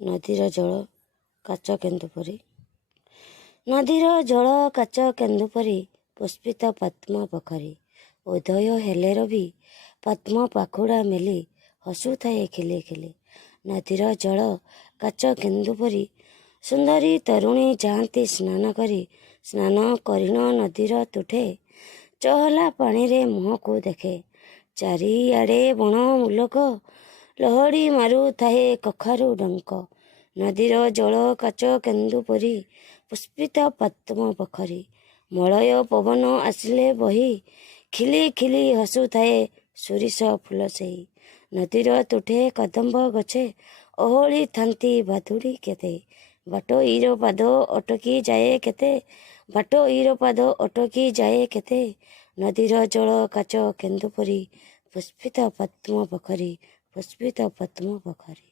ନଦୀର ଜଳ କାଚ କେନ୍ଦୁ ପରି। ନଦୀର ଜଳ କାଚ କେନ୍ଦୁ ପରି ପୁଷ୍ପିତ ପଦ୍ମ ପୋଖରୀ। ଉଦୟ ହେଲେ ରବି ପଦ୍ମ ପାଖୁଡ଼ା ମେଲି ହସୁଥାଏ ଖିଲି ଖିଲି। ନଦୀର ଜଳ କାଚ କେନ୍ଦୁ ପରି ସୁନ୍ଦରୀ ତରୁଣୀ ଯାଆନ୍ତି ସ୍ନାନ କରି। ସ୍ନାନ କରିଣ ନଦୀର ତୁଠେ ଚହଲା ପାଣିରେ ମୁହଁକୁ ଦେଖେ। ଚାରିଆଡ଼େ ବଣ ମୂଲକ ଲହଡ଼ି ମାରୁଥାଏ କଖାରୁ ଡଙ୍କ। ନଦୀର ଜଳ କାଚ କେନ୍ଦୁ ପରି ପୁଷ୍ପିତ ପଦ୍ମ ପୋଖରୀ। ମଳୟ ପବନ ଆସିଲେ ବହି ଖିଲି ଖିଲି ହସୁଥାଏ ସୋରିଷ ଫୁଲ ସେଇ। ନଦୀର ତୁଠେ କଦମ୍ବ ଗଛେ ଓହଳି ଥାନ୍ତି ବାଦୁଡ଼ି କେତେ। ବାଟୋଇର ପାଦ ଅଟକି ଯାଏ କେତେ। ବାଟୋଇର ପାଦ ଅଟକି ଯାଏ କେତେ। ନଦୀର ଜଳ କାଚ କେନ୍ଦୁ ପରି ପୁଷ୍ପିତ ପଦ୍ମ ପୋଖରୀ। ପୁଷ୍ପିତ ପଦ୍ମ ପୋଖରୀ।